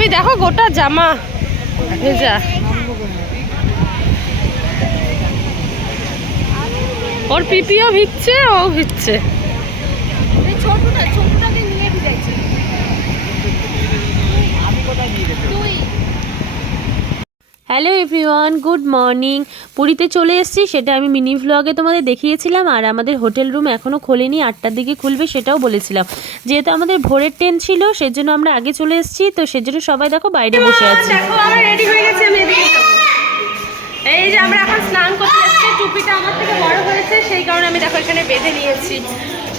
বাবি দেখো গোটা জামা ভেজা। ওর পিপিও ভিজছে, ও ভিজছে। Hello everyone, good morning. পুরীতে চলে এসেছি, সেটা আমি মিনি ভ্লগে তোমাদের দেখিয়েছিলাম। আর আমাদের হোটেল রুম এখনও খোলেনি, 8টার দিকে খুলবে সেটাও বলেছিলাম। যেহেতু আমাদের ভোরের ট্রেন ছিল সেজন্য আমরা আগে চলে এসেছি, তো সেজন্য সবাই দেখো বাইরে বসে আছি। দেখো আমরা রেডি হয়ে গেছি, আমি এদিকে এই যে আমরা এখন স্নান করতে যাচ্ছি। টুপিটা আমার থেকে বড় হয়েছে, সেই কারণে আমি দেখো এখানে বেঁধে নিয়েছি।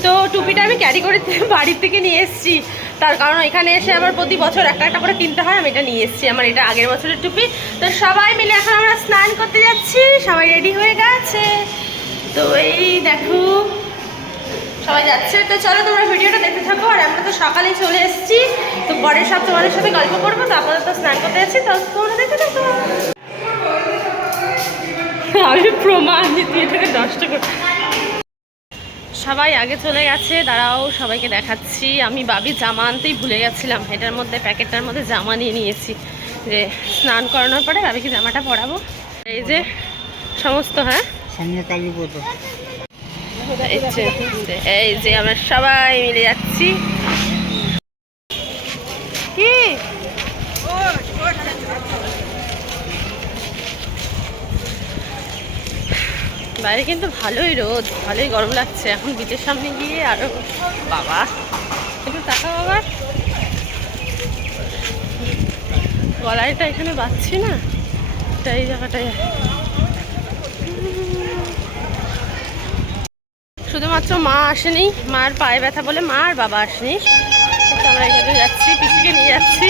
তো টুপিটা আমি ক্যারি করে বাড়ির থেকে নিয়ে এসেছি, তার কারণ এখানে এসে আবার প্রতি বছর একটা একটা করে কিনতে হয়। আমি এটা নিয়ে এসেছি, আমার এটা আগের বছরের টুপি। তো সবাই মিলে এখন আমরা স্নান করতে যাচ্ছি, সবাই রেডি হয়ে গেছে। তো এই দেখো সবাই যাচ্ছে। তো চলো তোমরা ভিডিওটা দেখতে থাকো। আর আমরা তো সকালেই চলে এসেছি, তো পরে সব তোমাদের সাথে গল্প করবো। তো আপাতত স্নান করতে যাচ্ছি, তো তোমরা দেখতে থাকো। আমি প্রমাণ দিতে এটাকে নষ্ট করি। সবাই আগে চলে গেছে, দাঁড়াও সবাইকে দেখাচ্ছি। আমি বাবি জামা আনতেই ভুলে গেছিলাম, এটার মধ্যে প্যাকেটটার মধ্যে জামা নিয়ে নিয়েছি, যে স্নান করানোর পরে বাবিকে জামাটা পরাবো। এই যে সমস্ত, হ্যাঁ এই যে আমরা সবাই মিলে যাচ্ছি। কি বাইরে কিন্তু ভালোই রোদ, ভালোই গরম লাগছে। এখন বিচের সামনে গিয়ে আরো বাবা একটু টাকা বাবা, গলায়টা এখানে বাঁধছি না, এই জায়গাটায় শুধুমাত্র মা আসেনি, মার পায়ে ব্যথা বলে মা আর বাবা আসেনি। আমরা এখানে যাচ্ছি, পিসিকে নিয়ে যাচ্ছি।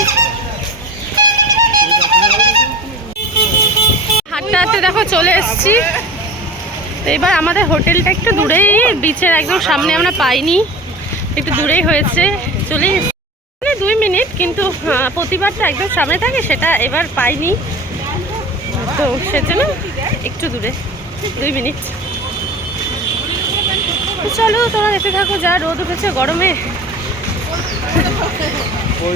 হাঁটতে হাঁটতে দেখো চলে এসছি। তো এবার আমাদের হোটেলটা একটু দূরেই, বিচের একদম সামনে আমরা পাইনি, একটু দূরেই হয়েছে। চলে 2 মিনিট, কিন্তু প্রতিবারটা একদম সামনে থাকে, সেটা এবার পাইনি, তো সেজন্য একটু দূরে 2 মিনিট। চলো তোমরা দেখতে থাকো। যা রোদ উঠেছে গরমে,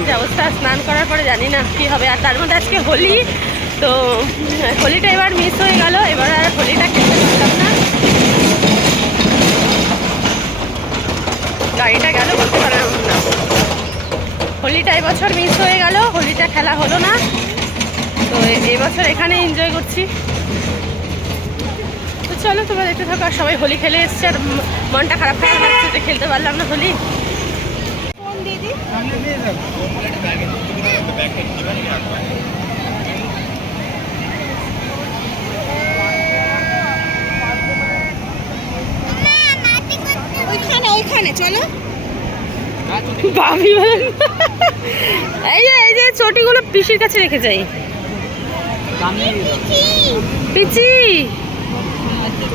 যে অবস্থা, স্নান করার পরে জানি না কি হবে। আর তার মধ্যে আজকে হোলি, তো হোলিটা এবার মিস হয়ে গেল, এবার আর হোলিটা খেলতে পারলাম না। গাড়িটা গেল বলতে পারলাম না, হোলিটা এবছর মিস হয়ে গেল, হোলিটা খেলা হলো না। তো এবছর এখানে এনজয় করছি। তো চলো তোমরা দেখতে থাকো। আর সবাই হোলি খেলে এসছে, আর মনটা খারাপ খারাপ লাগছে যে খেলতে পারলাম না হোলি। ওইখানে চলো ভাবি বলেন। এই যে চটিগুলো পিসির কাছে রেখে যাই। পিচি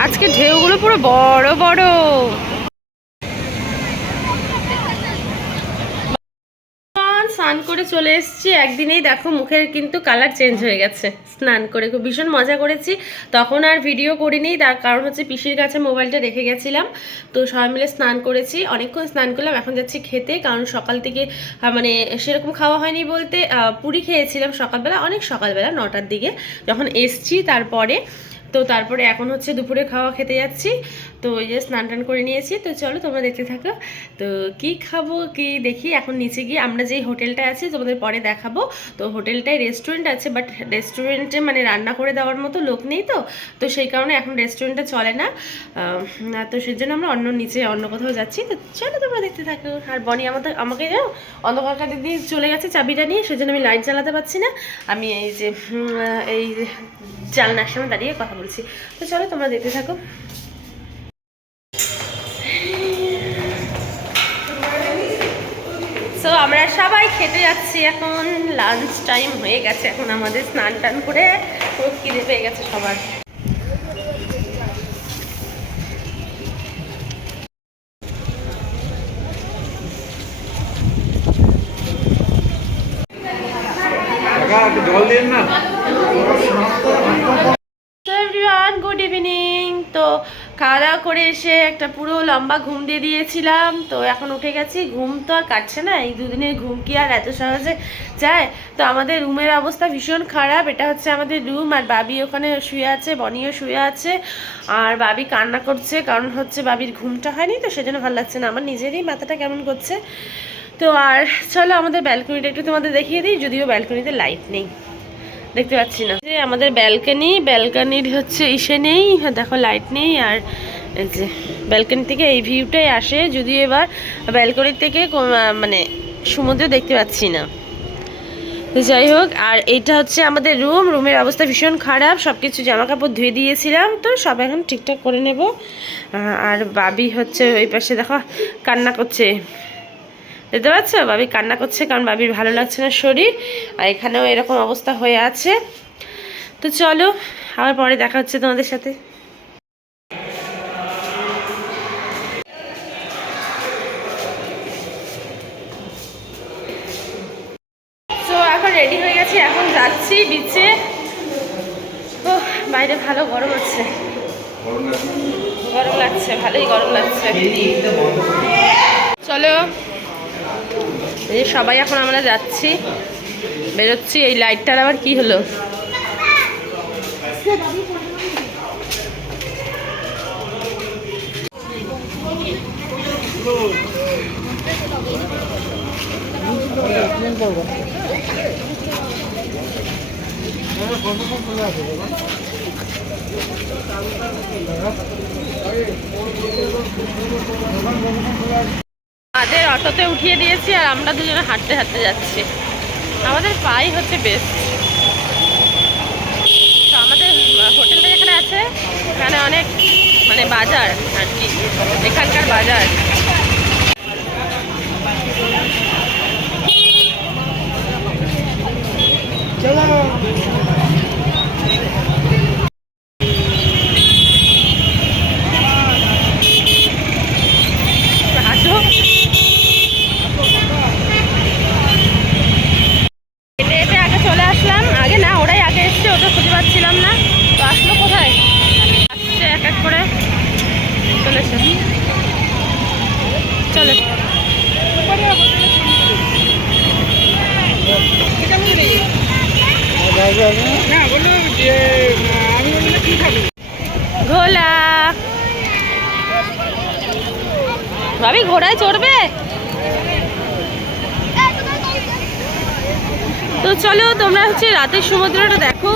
আজকে ঢেউগুলো পুরো বড় বড়। স্নান করে চলে এসেছি, একদিনেই দেখো মুখের কিন্তু কালার চেঞ্জ হয়ে গেছে। স্নান করে খুব ভীষণ মজা করেছি। তখন আর ভিডিও করিনি, তার কারণ হচ্ছে পিসির কাছে মোবাইলটা রেখে গেছিলাম। তো সবাই মিলে স্নান করেছি, অনেকক্ষণ স্নান করলাম। এখন যাচ্ছি খেতে, কারণ সকাল থেকে মানে সেরকম খাওয়া হয়নি বলতে, পুরি খেয়েছিলাম সকালবেলা, অনেক সকালবেলা 9টার দিকে যখন এসছি। তারপরে এখন হচ্ছে দুপুরে খাওয়া খেতে যাচ্ছি। তো ওই যে স্নান টান করে নিয়েছি। তো চলো তোমরা দেখতে থাকো। তো কি খাবো কি দেখি, এখন নিচে গিয়ে আমরা যেই হোটেলটা আছে তোমাদের পরে দেখাবো। তো হোটেলটায় রেস্টুরেন্ট আছে, বাট রেস্টুরেন্টে মানে রান্না করে দেওয়ার মতো লোক নেই, তো সেই কারণে এখন রেস্টুরেন্টটা চলে না। তো সেই জন্য আমরা নিচে অন্য কোথাও যাচ্ছি। তো চলো তোমরা দেখতে থাকো। আর বনি আমাকে যাও অন্ধকারটা দিয়ে চলে গেছে চাবিটা নিয়ে, সেজন্য আমি লাইট জ্বালাতে পারছি না। আমি এই জানলার সামনে দাঁড়িয়ে কথা বলছি। তো চলো তোমরা দেখতে থাকো। সো আমরা সবাই খেতে যাচ্ছি, এখন লাঞ্চ টাইম হয়ে গেছে। এখন আমাদের স্নান টান করে খুব খিদে পেয়ে গেছে সবার। জল দিন না। Everyone, good evening. তো খাওয়া দাওয়া করে এসে একটা পুরো লম্বা ঘুম দিয়ে দিয়েছিলাম। তো এখন উঠে গেছি, ঘুম তো আর কাটছে না, এই দুদিনের ঘুম কি আর এত সহজে যায়। তো আমাদের রুমের অবস্থা ভীষণ খারাপ। এটা হচ্ছে আমাদের রুম, আর বাবি ওখানে শুয়ে আছে, বনিও শুয়ে আছে, আর বাবি কান্না করছে কারণ হচ্ছে বাবির ঘুমটা হয়নি, তো সেজন্য ভালো লাগছে না। আমার নিজেরই মাথাটা কেমন করছে। তো আর চলো আমাদের ব্যালকনিটা একটু তোমাদের দেখিয়ে দিই, যদিও ব্যালকনিতে লাইট নেই, দেখতে পাচ্ছি না। যে আমাদের ব্যালকনির হচ্ছে ইসে নেই, দেখো লাইট নেই। আর এই যে ব্যালকনি থেকে এই ভিউটাই আসে, যদিও এবার ব্যালকনির থেকে মানে সমুদ্র দেখতে পাচ্ছি না। তো যাই হোক, আর এইটা হচ্ছে আমাদের রুমের অবস্থা ভীষণ খারাপ। সব কিছু জামা কাপড় ধুয়ে দিয়েছিলাম, তো সব এখন ঠিকঠাক করে নেব। আর বাবি হচ্ছে ওই পাশে দেখো কান্না করছে, বুঝতে পারছো? বাবি কান্না করছে কারণ বাবির ভালো লাগছে না শরীর, আর এখানেও এরকম অবস্থা হয়ে আছে। তো চলো আবার পরে দেখা হচ্ছে তোমাদের সাথে। তো এখন রেডি হয়ে গেছি, এখন যাচ্ছি বিচে। ও বাইরে ভালো গরম আছে, গরম লাগছে, ভালোই গরম লাগছে। চলো এই সবাই এখন আমরা যাচ্ছি, বেরোচ্ছি। এই লাইটটার আবার কি হলো? আমাদের অটোতে উঠিয়ে দিয়েছি, আর আমরা দুজনে হাঁটতে হাঁটতে যাচ্ছি। আমাদের পাই হচ্ছে বেস্ট। তো আমাদের হোটেলটা যেখানে আছে, এখানে অনেক মানে বাজার আর কি, এখানকার বাজার। হাঁটো, হেঁটে হেঁটে আগে চলে আসলাম। আগে না, ওরাই আগে এসছে, ওটা খুঁজে পাচ্ছিলাম না। তো আসলো কোথায়, আসছে এক এক করে চলেছে। চলে ঘোলা। ভাবি ঘোড়ায় চড়বে? তো চলো তোমরা হচ্ছে রাতের সমুদ্রটা দেখো।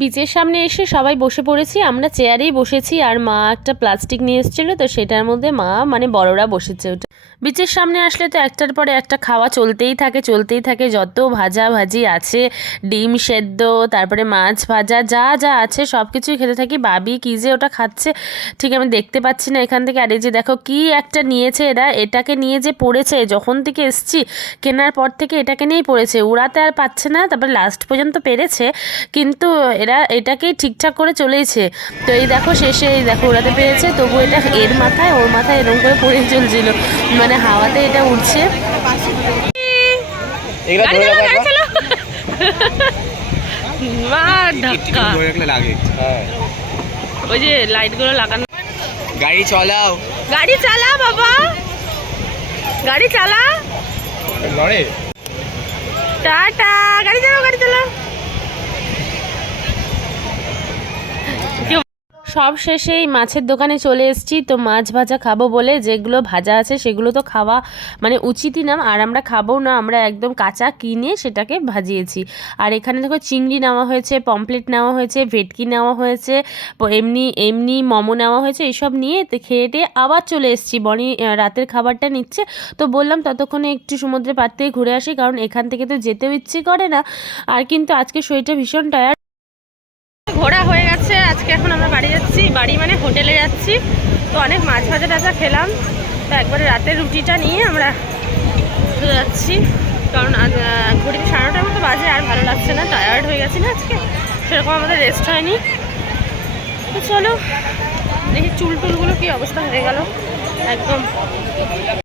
বিচের সামনে এসে সবাই বসে পড়েছি, আমরা চেয়ারেই বসেছি, আর মা একটা প্লাস্টিক নিয়ে এসেছিলো, তো সেটার মধ্যে মা মানে বড়রা বসেছে। ওটা বিচের সামনে আসলে তো একটার পরে একটা খাওয়া চলতেই থাকে। যত ভাজা ভাজি আছে, ডিম সেদ্ধ, তারপরে মাছ ভাজা, যা যা আছে সব কিছুই খেতে থাকি। বাবি কী যে ওটা খাচ্ছে ঠিক আমি দেখতে পাচ্ছি না এখান থেকে। আর এই যে দেখো কি একটা নিয়েছে এরা, এটাকে নিয়ে যে পড়েছে, যখন থেকে এসছি কেনার পর থেকে এটাকে নিয়েই পড়েছে, উড়াতে আর পাচ্ছে না। তারপরে লাস্ট পর্যন্ত পেরেছে, কিন্তু এরা এটাকেই ঠিকঠাক করে চলেছে। তো এই দেখো শেষে এই দেখো উড়াতে পেরেছে, তবু এটা ওর মাথায় এরকম করে পড়ে চলছিল, মানে হাওয়াতে এটা উঠছে। ওই যে লাইটগুলো লাগানো। গাড়ি চালাও বাবা, গাড়ি চালা। টাটা, গাড়ি চালাও। সব শেষে এই মাছের দোকানে চলে এসেছি। তো মাছ ভাজা খাবো বলে যেগুলো ভাজা আছে সেগুলো তো খাওয়া মানে উচিতই না, আর আমরা খাবো না, আমরা একদম কাঁচা কিনে সেটাকে ভাজিয়েছি। আর এখানে দেখো চিংড়ি নেওয়া হয়েছে, পমপ্লেট নেওয়া হয়েছে, ভেটকি নেওয়া হয়েছে, এমনি মোমো নেওয়া হয়েছে। এইসব নিয়ে খেয়ে টেয়ে আবার চলে এসেছি। বনি রাতের খাবারটা নিচ্ছে, তো বললাম ততক্ষণে একটু সমুদ্রের পাড় থেকে ঘুরে আসি, কারণ এখান থেকে তো যেতেও ইচ্ছে করে না। আর কিন্তু আজকে শরীরটা ভীষণ টায়ার্ড, ঘোরা হয়ে গেছে। আজকে এখন আমরা বাড়ি যাচ্ছি, বাড়ি মানে হোটেলে যাচ্ছি। তো অনেক মাছ ভাজা টাজা খেলাম, তো একবারে রাতের রুটিটা নিয়ে আমরা যাচ্ছি। কারণ ঘড়িতে 9:30 মতো বাজে, আর ভালো লাগছে না, টায়ার্ড হয়ে গেছি না আজকে, সেরকম আমাদের রেস্ট হয়নি। তো চলো দেখি চুল টুলগুলো কী অবস্থা হয়ে গেল একদম।